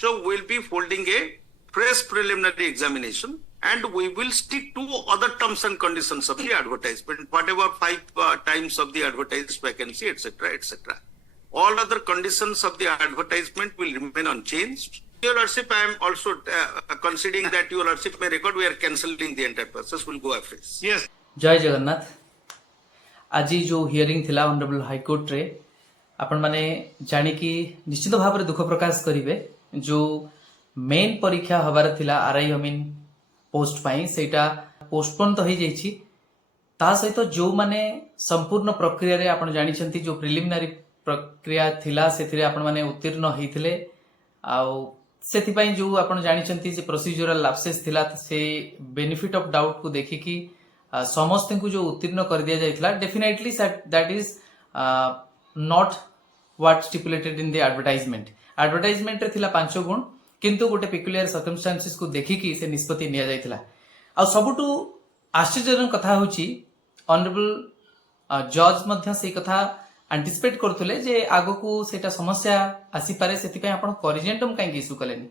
So we'll be holding a fresh preliminary examination, and we will stick to other terms and conditions of the advertisement, whatever 5 times of the advertised vacancy, etc., etc. All other conditions of the advertisement will remain unchanged. Your Lordship, I am also considering that Your Lordship may record, we are cancelling the entire process, will go afresh. Yes. जय जगन्नाथ। आज जो hearing थिला honourable high court रे आपण माने जानी कि निश्चित भाव में दुख प्रकाश करिवे जो मेन परीक्षा हबार थिला आरआई अमीन पोस्ट पाई सेटा पोस्टपोन तो हो जाइछि। ता सहित जो माने संपूर्ण प्रक्रिया रे आपण जानि छंती जो प्रिलिमिनरी प्रक्रिया थिला सेथिरे आपण माने उत्तीर्ण होइथिले आउ सेथिपाई जो आपण जानि छंती जे प्रोसीजरल लैप्सेस थिला से बेनिफिट ऑफ डाउट को देखि कि समस्त को जो उत्तीर्ण कर दिया जाइथिला definitely that is not what stipulated in the advertisement रे थिला 5 गुण किंतु गोटे पेक्युलियर सर्कमस्टांसेस को देखिकी से निष्पत्ति निया जाइथिला। आ सबुटु आश्चर्यजनक कथा होची ऑनरेबल जज मध्य से कथा एंटिसिपेट करथुले जे आगो को सेटा समस्या आसी पारे सेति पय आपण करिजेंटम काई इशू कलेनी।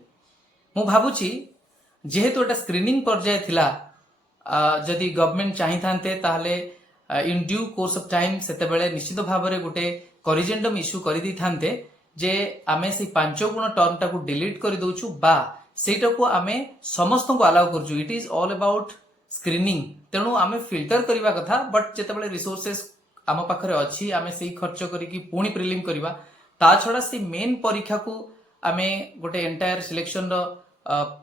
मु भाबुची जेहेतु एटा स्क्रीनिंग पर्याय थिला जदि गवर्नमेंट चाहि थांते ताहले in due course of time सेते बेले निश्चित भाव रे गोटे करिजेंटम इशू करि दी थांते जे आमे से 5 गुण टर्म टाको डिलीट कर दउछु बा सेटा को आमे समस्त को अलाउ करजु। It is all about screening तेणु आमे फिल्टर करबा कथा बट जेते बेले रिसोर्सेस आम पाखरे अछि आमे सेही खर्च करिकी पुणी प्रिलिम करबा ता छडा से मेन परीक्षा को आमे गोटे एंटायर सिलेक्शन रो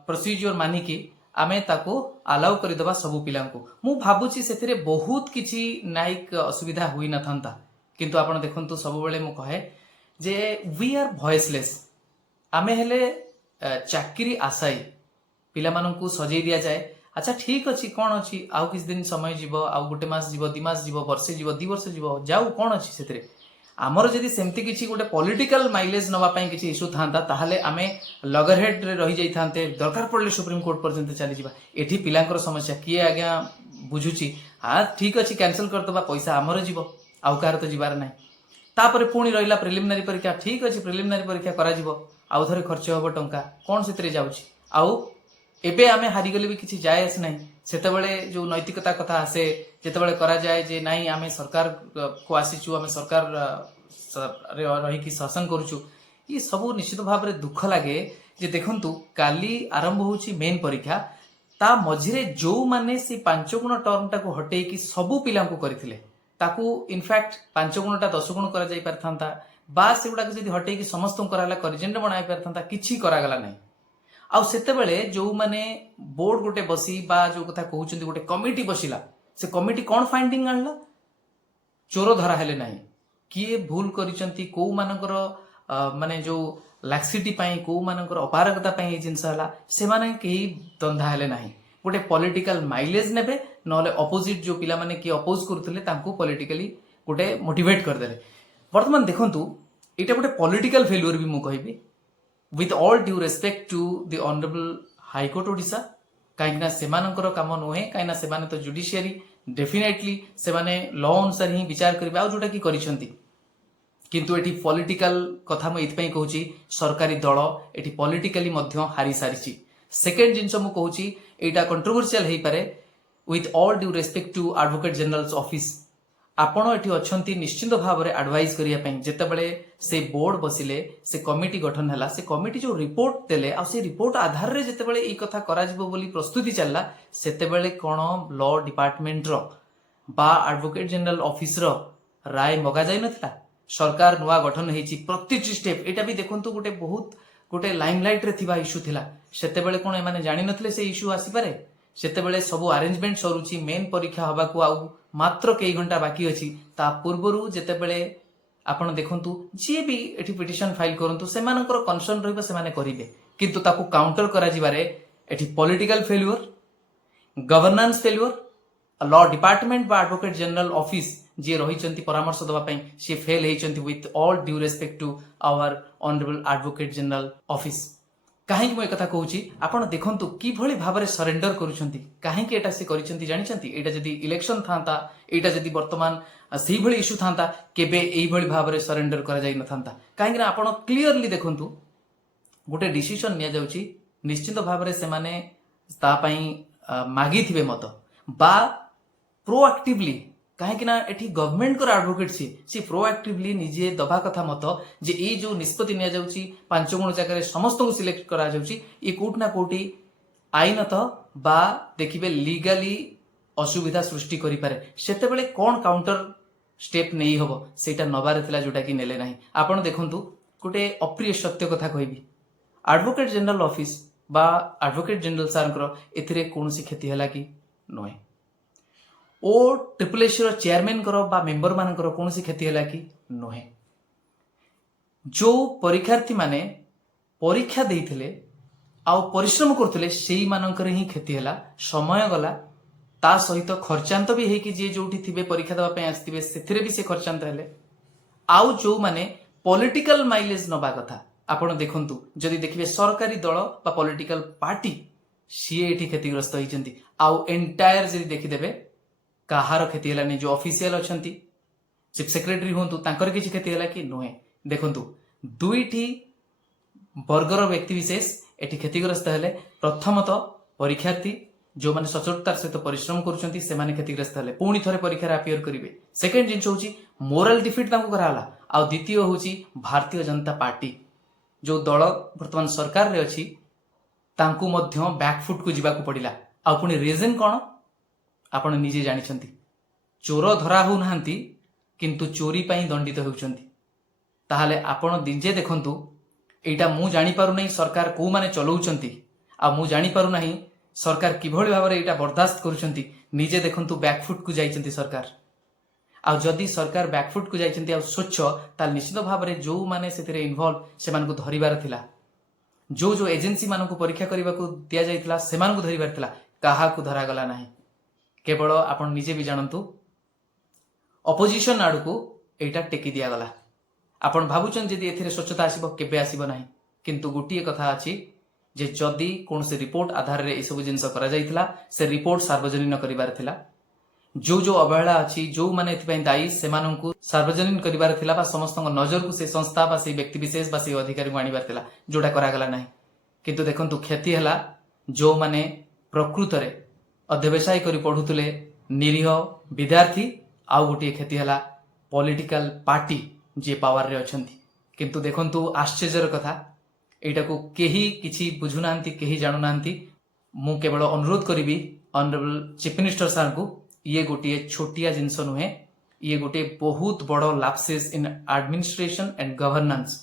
प्रोसीजर मानी की आमे ताको अलाउ कर दबा सब पिला को। मु भाबुची सेथिरे बहुत किछि नाइक असुविधा हुई न थांता किंतु आपण देखंतु सब बेले मु कहे जे वी आर वॉइसलेस आमे हेले चाकरी आशाई पिला मानन को सजेई दिया जाए। अच्छा ठीक अछि कोन अछि आउ किछ दिन समय जीवो आउ गोटे मास जीवो 2 मास जीवो वर्षे जीवो 2 वर्ष जीवो जाऊ कोन अछि सेथिरे आमर जदि सेमति किछि गोटे पॉलिटिकल माइलेज नवा पई किछि इशू थांता ताहले आमे लॉगरहेड रे रहि जाई थांते दरकार पड़ले सुप्रीम कोर्ट पर्यंत चली जिबा। एठी पिलांकर समस्या किए आज्ञा बुझुची हां ठीक अछि कैंसिल कर दबा पैसा आमर जीवो आउ कार तो जिबार नाही तापरे पुणी रहिला प्रिलिमिनरी परीक्षा ठीक अछि प्रिलिमिनरी परीक्षा करा जिवो आउ थरे खर्च होबो टंका कोन सेतरे जाउची आउ एबे आमे हारि गले भी किछि जायस नाही सेते बेले जो नैतिकता कथा आसे जेते बेले करा जाय जे नाही आमे सरकार को आसीचु आमे सरकार रे रही की शासन करूचु ये सब निश्चित भाव रे दुख लागे जे देखंतु काली आरंभ होची मेन परीक्षा ता मझिरे जो माने से 5 गुण टर्म टाको हटेई की सब पिला को करथिले ताकू इनफैक्ट 5 गुणटा 10 गुण करा जाई परथांता बा सेगुडा के जदी हटेई की समस्त कराला करिजेंट बनाई परथांता किछि करा गला नाही। आउ सेते बेले जो माने बोर्ड गोटे बसी बा जो कथा कहउचंदी गोटे कमिटी बसिला से कमिटी कोन फाइंडिंग आनला चोर धरा हेले नाही किए भूल करिसंती को मानकर माने जो लैक्सिटी पई को मानकर अपारगता पई ए जिंस हला से माने केही दंधा हेले नाही गोटे पॉलिटिकल माइलेज नेबे नले अपोजिट जो पिला माने की अपोज करथले तांको पॉलिटिकली गोटे मोटिवेट कर देले। वर्तमान देखंतु एटा गोटे पॉलिटिकल फेल्युअर भी मु कहबी with all due respect to the Hon'ble High Court Odisha कहीं सेमानकर काम नुहे कहीं सेमाने तो जुडिशियरी डेफिनेटली सेमाने लॉ अनुसार ही विचार करिबा आ जोटा की करिसंती किंतु एठी पॉलिटिकल कथा म इतपई कहूची सरकारी दल एठी पॉलिटिकली मध्य हारी सारिची। सेकंड जिंस मु कहूची एटा कंट्रोवर्शियल हेई पारे with all due respect to advocate generals office आपण एठी अछंती निश्चित भाव रे एडवाइस करिया पई जेते बेले से बोर्ड बसिले से कमिटी गठन हला से कमिटी जो रिपोर्ट देले आ से रिपोर्ट आधार रे जेते बेले ई कथा करा जिवो बोली प्रस्तुति चलला सेते बेले कोन लॉ डिपार्टमेंट रो बा एडवोकेट जनरल ऑफिस रो राय मगा जाय नथला सरकार नुवा गठन हेची प्रति स्टेप एटा भी देखंतु गोटे बहुत गोटे लाइमलाइट रे थिबा इशू थिला सेते बेले कोन माने जानि नथले से इशू आसी पारे सेते बेले सब अरेंजमेंट सरुची मेन परीक्षा हबा को आउ मात्र कई घंटा बाकी अछि ता पूर्वरु जेते बेले आपण देखंतु जे भी एठी पिटिशन फाइल करंतु सेमानकर कंसर्न रहबे सेमाने करिवे किंतु ताकू काउंटर करा जिबारे एठी political failure governance failure law department बा एडवोकेट जनरल ऑफिस जे रहिचंती परामर्श दबा पई से फेल हेचंती with all due respect to our honourable advocate general office. काहे मु एकथा कहूची आपण देखंतु की भली भाबरे सरेंडर करूछंती काहे कि एटा से करिसंती जानिसंती एटा जदी इलेक्शन थांता एटा जदी वर्तमान सेही भली इशू थांता केबे एही भली भाबरे सरेंडर करा जाई न थांता काहे कि आपण क्लियरली देखंतु गोटे डिसीजन निया जाउची निश्चित भाव में से माने ता पई मागिथिबे मत बा प्रोएक्टिवली कहीं ना एठी गवर्नमेंट को एडवोकेट सी प्रोएक्टिवली निजे दबा कथा मत जे ये जो निष्पत्ति निया जाउची 5 गुण जगह समस्त को सिलेक्ट करा जाउची ये कोट ना कोटी आईनत बा देखिबे लीगली असुविधा सृष्टि करि पारे सेते बेले कोन काउंटर स्टेप नहीं हबो सेटा नबार थिला जोटा कि नेले नाही आपण देखंतु गोटे अप्रिय सत्य कथा कहबी एडवोकेट जनरल ऑफिस बा एडवोकेट जनरल सारंकर एथिरे कोनसी क्षति हला कि नय ओ ट्रिपल एसी रो चेयरमैन करो बा मेंबर मान करो कोनसी क्षति हला कि नय जो परीक्षार्थी माने परीक्षा देइथिले आउ परिश्रम करथिले सेही मानकर ही क्षति हला समय गला ता सहित खर्चांत भी है कि जे जोठी थिबे परीक्षा दबा पे आस्तिबे सेथिरे भी से खर्चांत हेले आउ जो माने पॉलिटिकल माइलेज नबा कथा आपण देखंतु जदि देखिबे सरकारी दल बा पॉलिटिकल पार्टी सीए एठी क्षतिग्रस्त होइचंती आउ एंटायर जदि देखि देबे काहार क्षति हलानी जो ऑफिशियल अछंती चीफ सेक्रेटरी होंतु तांकर किछि क्षति हला कि नहे देखंतु दुईटी वर्गर व्यक्ति विशेष एठी क्षतिग्रस्त हेले प्रथमत परीक्षार्थी जो माने सचोटतार सहित परिश्रम करूछंती से माने क्षतिग्रस्त हेले पुणी थरे परीक्षा अपियर करिवे सेकंड जिंस होची मोरल डिफिट तांको कराला आ द्वितीय होची भारतीय जनता पार्टी जो दल वर्तमान सरकार रे अछि तांको मध्य बैकफुट को जिबाको पडिला आ पुणी रीजन कोन आपण निजे जानिछंती चोर धरा हो नाहंती किंतु चोरी पई दंडित होउछंती ताहाले आपण दिजे देखंतु एटा मु जानि पारु नै सरकार को माने चलाउछंती आ मु जानि पारु नाही सरकार किभଳି भाବରେ एटा बर्दाश्त करूछंती निजे देखंतु बैकफुट को जाइछंती सरकार आ जदि सरकार बैकफुट को जाइछंती आ स्वच्छ ताल निश्चित भाବରେ जो माने सेतिरे इन्वॉल्व से मानको धरिबार थिला जो एजेंसी मानको परीक्षा करबा को दिया जाइतला से मानको धरिबार थिला काहा को धरा गला नाही केवल आपण निजे भी जानंतु ऑपोजिशन आडू को एटा टेकी दिया गला आपण भाबुचन जदि एथिरे स्वच्छता आसीबो केबे आसीबो नाही किंतु गोटिए कथा अछि जे जदि कौन से रिपोर्ट आधार रे एसबु जिनस करा जाइतला से रिपोर्ट सार्वजनीन करिबार थिला जो अवहेला अछि जो माने एथिपई दायी सेमानंकु सार्वजनीन करिबार थिला बा समस्त नजर को से संस्था बा से व्यक्ति विशेष बा से अधिकारी को आनिबार थिला जोटा करा गला नाही किंतु देखंतु क्षति हला जो माने प्रकृत रे अध्यवसाय करी पढुतले निरीह विद्यार्थी आउ गोटे क्षति हला पॉलिटिकल पार्टी जे पावर रे अछंती किंतु देखंतु आश्चर्यर कथा एटा को केही किछि बुझु नांती केही जानु नांती मु केवल अनुरोध करिवि ऑनरेबल चीफ मिनिस्टर सर को ये गोटे छोटिया जिनस नुहे ये गोटे बहुत बड़ lapses in administration and governance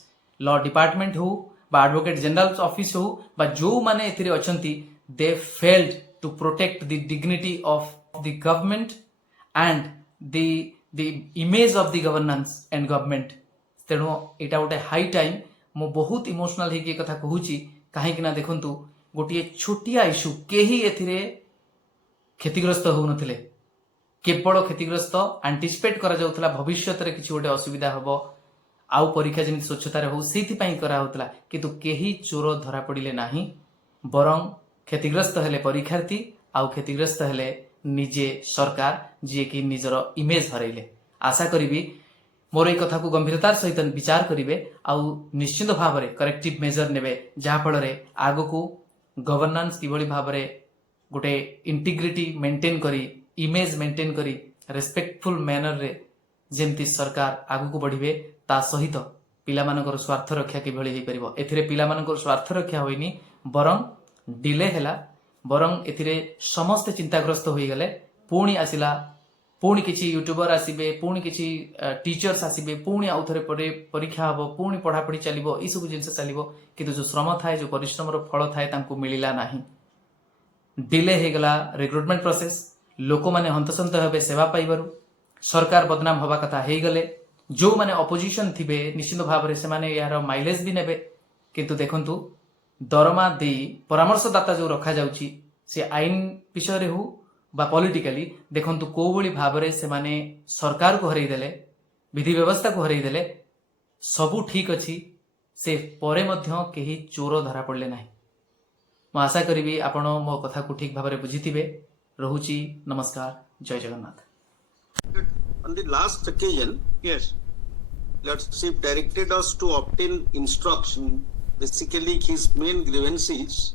law department हो बा एडवोकेट जनरल ऑफिस हो बा जो माने एथिरे अछंती they failed to protect the dignity of the government and the image of the governance and government तेणु एटा गोटे हाई टाइम मो बहुत इमोशनल हे कथा कहूची कहीं ना देखंतु गोटे छोटिया इश्यू केही एथिरे क्षतिग्रस्त हो नथिले केवल क्षतिग्रस्त एंटिसिपेट करा जाउतला भविष्यत रे किछि गोटे असुविधा हबो आउ परीक्षा जेमि स्वच्छता रे हो सेति पई करा होतला किंतु केही चोर धरा पडिले नाही बरं क्षतिग्रस्त हेले परीक्षार्थी आउ क्षतिग्रस्त हेले निजे सरकार जे कि निजर इमेज हरैले आशा करिवि मोर एक कथा को गंभीरतार सहित विचार करिवे आउ निश्चित भाव में करेक्टिव मेजर नेबे जहा फल आग को गवर्नेंस किभଳି भाव गोटे इंटीग्रिटी मेंटेन करी इमेज मेंटेन करी रेस्पेक्टफुल मैनर रे जेमती सरकार आगु को बढ़िबे ता सहित पिला मानकर स्वार्थ रक्षा किभଳି हे परिबो एथिरे पिला मानकर स्वार्थ रक्षा होइनी बरं डिले हैला बरं एथिरे समस्त चिंताग्रस्त होई गले पुणी आसिला पुणी किछि यूट्यूबर आसीबे पुणी किछि टीचर्स आसीबे पुणी आउ थरे परीक्षा हबो पुणी पढ़ापढ़ी चलिबो ई सब जिंस चलिबो किंतु जो श्रम थाए जो परिश्रम रो फल थाए तांको मिलिला नाही डिले हे गला रिक्रुटमेंट प्रोसेस लोक माने हंतसंत हेबे सेवा पाइबारु सरकार बदनाम हवा कथा हे गले जो माने अपोजिशन थिबे निश्चित भाव रे से माने यार माइलेज भी नेबे किंतु देखंतु दरमा देई परामर्शदाता जो रखा जाउची से आईन विषय रे हो बा पॉलिटिकली देखंतु को भली भाव रे से माने सरकार को हरई देले विधि व्यवस्था को हरई देले सबु ठीक अछि से परे मध्य केही चोर धरा पड़ले नाही म आशा करिवि आपण मो कथा को ठीक भाव रे बुझिथिबे रहुची नमस्कार जय Jagannath On the last occasion, Yes. Lordship directed us to obtain instruction Basically, his main grievance is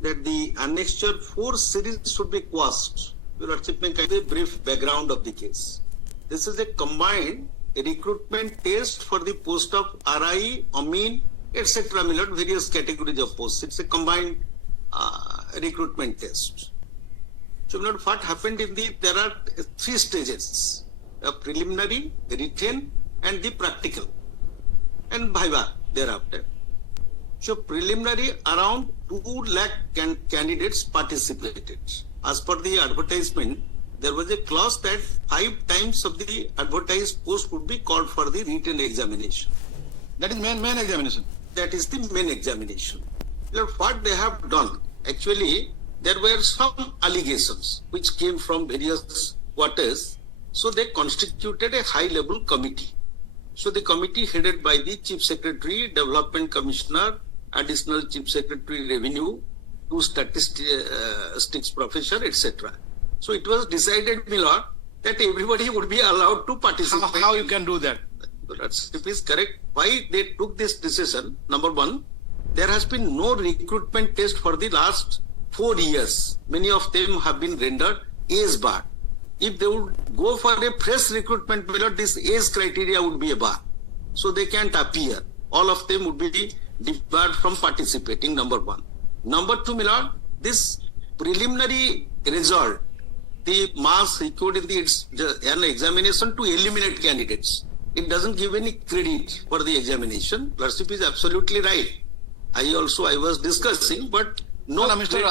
that the annexure 4 series should be quashed. Your Lordship, may give a brief background of the case. This is a combined recruitment test for the post of RI, AMIN, etc. Various categories of posts. It's a combined recruitment test. So, what happened there are 3 stages: a preliminary, written, and the practical, and viva thereafter. So, preliminary, around 2 lakh candidates participated. As per the advertisement, there was a clause that 5 times of the advertised post would be called for the written examination. That is main examination. That is the main examination. What they have done, actually, there were some allegations which came from various quarters. So they constituted a high-level committee. So the committee headed by the Chief Secretary, Development Commissioner, Additional Chief Secretary, Revenue, 2 statistics professor, etc. So it was decided, my lord, that everybody would be allowed to participate. How you can do that? It is correct. Why they took this decision? Number 1, there has been no recruitment test for the last 4 years. Many of them have been rendered age bar. If they would go for a fresh recruitment period, this age criteria would be a bar. So they can't appear. All of them would be debarred from participating, number 1. Number 2, my lord, this preliminary result, the marks recorded in an examination to eliminate candidates. It doesn't give any credit for the examination. Lordship is absolutely right. I was discussing, but no, Mr.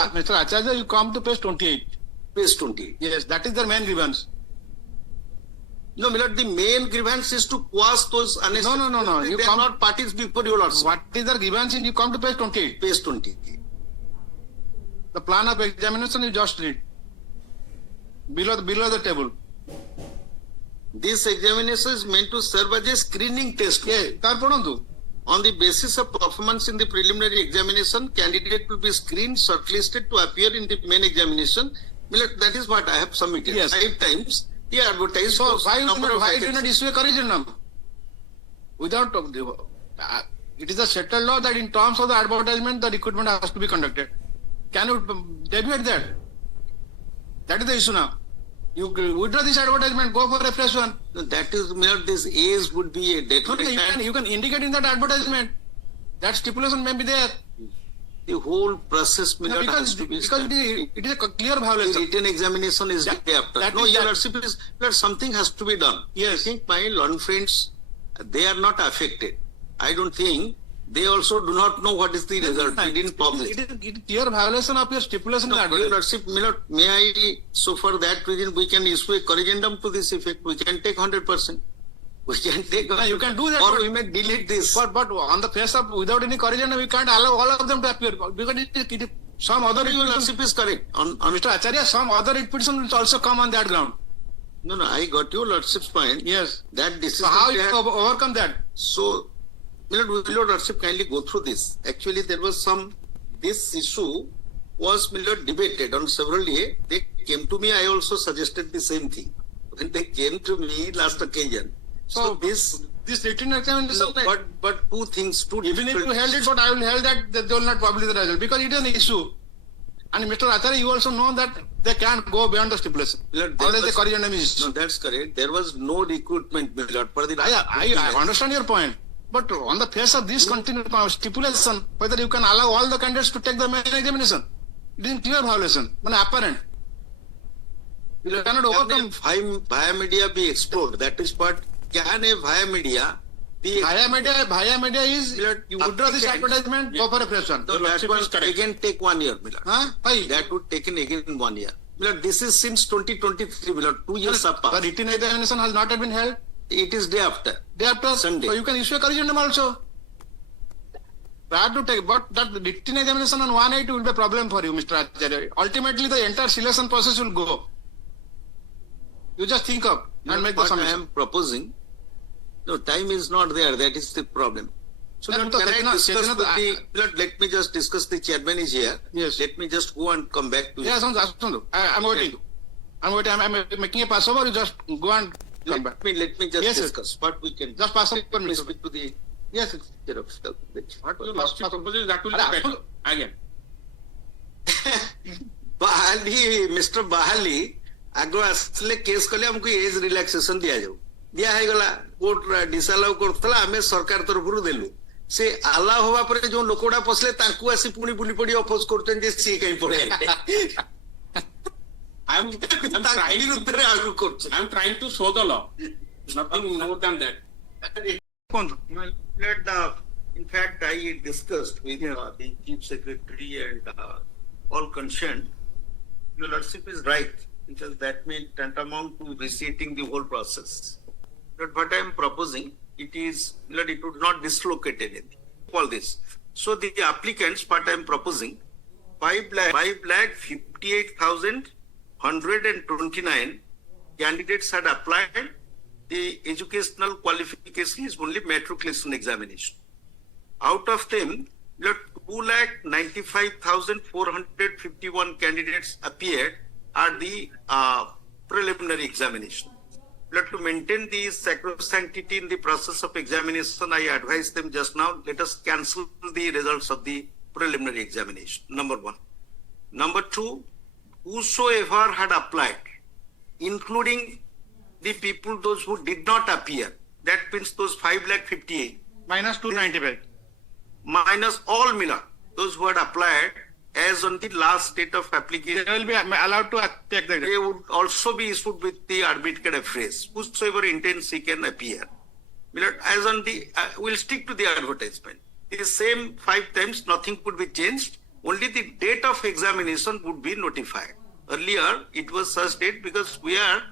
Acharya, you come to page 28. Page 28. Yes, that is the main grievance. No, my lord, the main grievance is to quash those unnecessary. No. You are not parties before your lordship. What is the grievance? You come to page 28. Page 28. The plan of examination you just read. Below the table. This examination is meant to serve as a screening test. On the basis of performance in the preliminary examination, candidate will be screened, shortlisted to appear in the main examination. That is what I have submitted. Yes. 5 times. He advertised. So why do you not issue a corrigendum? Without it is a settled law that in terms of the advertisement, the recruitment has to be conducted. Can you deviate that? That is the issue now. You withdraw this advertisement, go for a fresh one. That is, this age would be a determinant. You can indicate in that advertisement. That stipulation may be there. The whole process has to be because it is a clear violation. The written examination is day after. Your Lordship, something has to be done. Yes. I think my learned friends, they are not affected. I don't think they also do not know what is the result. We didn't publish. It is clear violation of your stipulation. Your Lordship, may I, so for that reason, we can issue a corrigendum to this effect. We can take 100%. We can take. You can do that. Or we may delete this. But on the face of, without any corrigendum, we can't allow all of them to appear. Because some other. Your Lordship is correct. On Mr. Acharya, some other petition will also come on that ground. No, I got your Lordship's point. Yes. That decision. So how you overcome that? So, Your Lordship, kindly go through this. Actually, there was this issue was debated on several days. They came to me, I also suggested the same thing. When they came to me last occasion. So this written examination. But 2 things, 2 even if you held it, but I will held that they will not publish the result because it is an issue. And Mr. Acharya, you also know that they can't go beyond the stipulation. Unless the corrigendum is. No, that's correct. There was no recruitment period for the. I understand your point. But on the face of this continued stipulation, whether you can allow all the candidates to take the main examination, it is in clear violation, apparent. You cannot overcome. Via media be explored. That is what. Can a via media be. Via media is you withdraw this advertisement, go for a fresh one. So that will again take 1 year. Why? That would take again 1 year. This is since 2023. 2 years have passed. The written examination has not yet been held. It is day after. Day after Sunday. So you can issue a corrigendum also. Prior to take, but that written examination on 180 will be a problem for you, Mr. Acharya. Ultimately, the entire selection process will go. You just think of and make the submission. I am proposing. No, time is not there. That is the problem. So let me just discuss. The chairman is here. Yes. Let me just go and come back to you. Yes, I'm waiting. I'm making a passover. You just go and come back. Let me just discuss what we can. Just pass on. Let me speak to the Yes, it's Xerox. what you last proposes that will be better. Again. Bahali, Mr. Bahali, ଆଗ ଆସିଲେ case କଲେ ଆମକୁ age relaxation ଦିଆଯାଉ ଦିଆ ହେଇଗଲା court ଡିସାଲାଉ କରୁଥିଲା ଆମେ ସରକାର ତରଫରୁ ଦେଲୁ ସେ ଆଲାଉ ହବା ପରେ ଯୋଉ ଲୋକଗୁଡା ପଶିଲେ ତାଙ୍କୁ ଆସି ପୁଣି ବୁଲି ପଡି ଅପୋଜ କରୁଛନ୍ତି ଯେ ସିଏ କାହିଁ ପଳେଇଲେ I'm trying to show the law. Nothing more than that. In fact, I discussed with the Chief Secretary and all concerned. Your Lordship is right, because that means tantamount to restating the whole process. But what I am proposing, it would not dislocate anything. All this. So the applicants, what I am proposing, 5,58,129 candidates had applied. The educational qualification is only matriculation examination. Out of them, 2,95,451 candidates appeared at the preliminary examination. To maintain the sacrosanctity in the process of examination, I advised them just now, let us cancel the results of the preliminary examination. Number one. Number two, whosoever had applied, including the people, those who did not appear, that means those 5,58,000. Minus 295. Minus all Miller, those who had applied as on the last date of application. They will be allowed to take the They would also be issued with the admitted phrase. Whosoever intends he can appear. Miller, as on the, we'll stick to the advertisement. The same 5 times, nothing could be changed. Only the date of examination would be notified. Earlier, it was such date because we are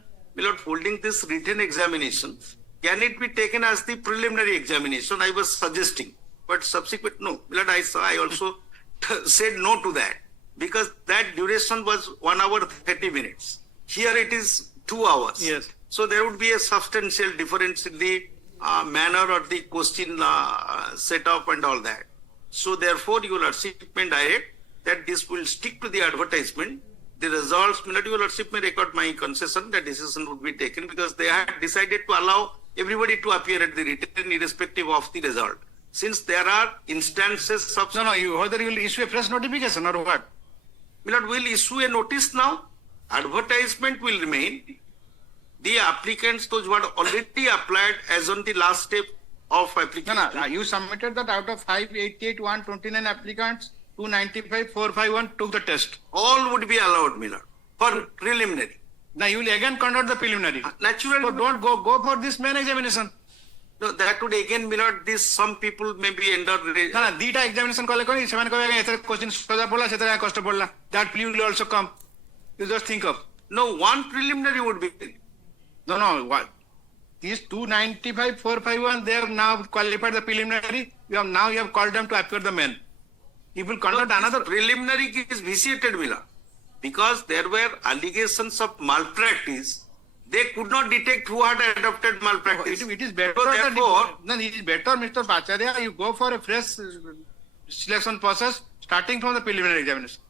holding this written examination. Can it be taken as the preliminary examination? I was suggesting, but subsequent, no. I also said no to that because that duration was 1 hour 30 minutes. Here it is 2 hours. Yes. So there would be a substantial difference in the manner or the question setup and all that. So therefore, your Lordship may direct that this will stick to the advertisement. The results, your Lordship may record my concession that decision would be taken because they had decided to allow everybody to appear at the written irrespective of the result. Since there are instances of... No, whether you will issue a press notification or what? Milord, we'll issue a notice now. Advertisement will remain. The applicants, those who had already applied as on the last step of application. No, you submitted that out of 588,129 applicants, 295,451 took the test. All would be allowed, Milord, for preliminary. Now you will again conduct the preliminary. Naturally. So don't go for this main examination. No, that would again, Milord, this some people may be under... No, dita examination kale koni semane kohe ether question soja pola setara cost pola. That plea will also come. You just think of. No, one preliminary would be... No, what? These 295,451, they have now qualified the preliminary. You have called them to appear the main. You will conduct another... Preliminary is vitiated, Milord, because there were allegations of malpractice. They could not detect who had adopted malpractice. It is better. So therefore, it is better, Mr. Bacharya, you go for a fresh selection process starting from the preliminary examination.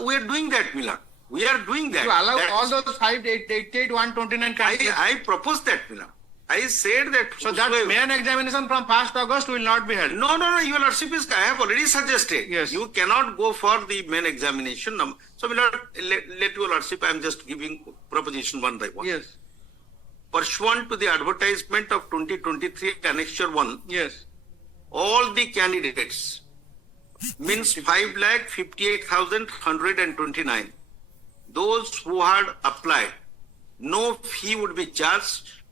We are doing that, Milord. We are doing that. You allow all those 588,129 candidates. I proposed that, Milord. I said that. So that main examination from 1st August will not be held. No, your Lordship is, I have already suggested. Yes. You cannot go for the main examination. So, Milord, let your Lordship, I am just giving proposition one by one. Yes. Pursuant to the advertisement of 2023 Annexure 1, yes, all the candidates means 5,58,129. Those who had applied, no fee would be charged.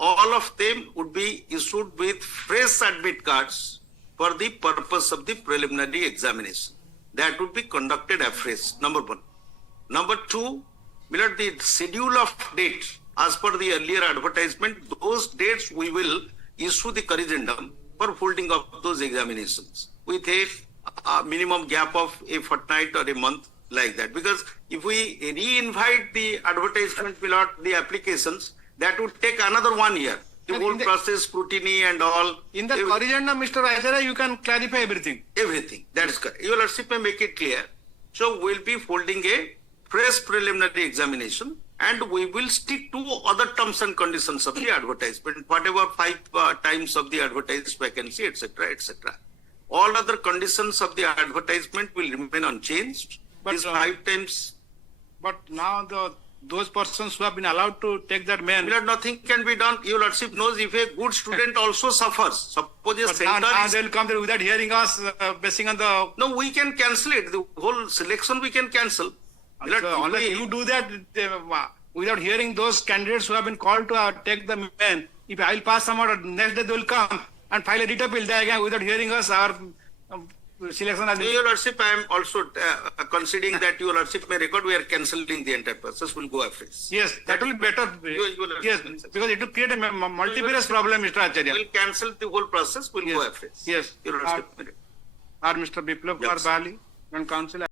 All of them would be issued with fresh admit cards for the purpose of the preliminary examination. That would be conducted afresh, number one. Number two, Milord, the schedule of date, as per the earlier advertisement, those dates we will issue the corrigendum for holding of those examinations with a minimum gap of a fortnight or a month like that. Because if we re-invite the advertisement, Milord, the applications, that would take another 1 year. The And whole in the- process, scrutiny and all. in the corrigendum, Mr. Acharya, you can clarify everything. Everything. That's correct. Your Lordship may make it clear. So we'll be holding a fresh preliminary examination and we will stick to other terms and conditions of the advertisement, whatever 5 times of the advertised vacancy, etc., etc. All other conditions of the advertisement will remain unchanged. But, These 5 times, But now those persons who have been allowed to take that man. Milord, nothing can be done. Your Lordship knows if a good student also suffers. Suppose a But center now is... they will come there without hearing us, basing on the. No, we can cancel it. The whole selection we can cancel. Milord, So unless we- you do that without hearing those candidates who have been called to take the man, if I will pass some order, next day they will come and file a writ appeal there again without hearing us. Our selection has been. Your Lordship, I am also considering that Your Lordship may record we are cancelling the entire process. Will go afresh. Yes, that will be better. You Yes, because it will create a multifarious problem, Mr. Acharya. We'll cancel the whole process. We'll go afresh. Yes. Your Lordship. Or Mr. Biplav Kumar Yes. Bali and Council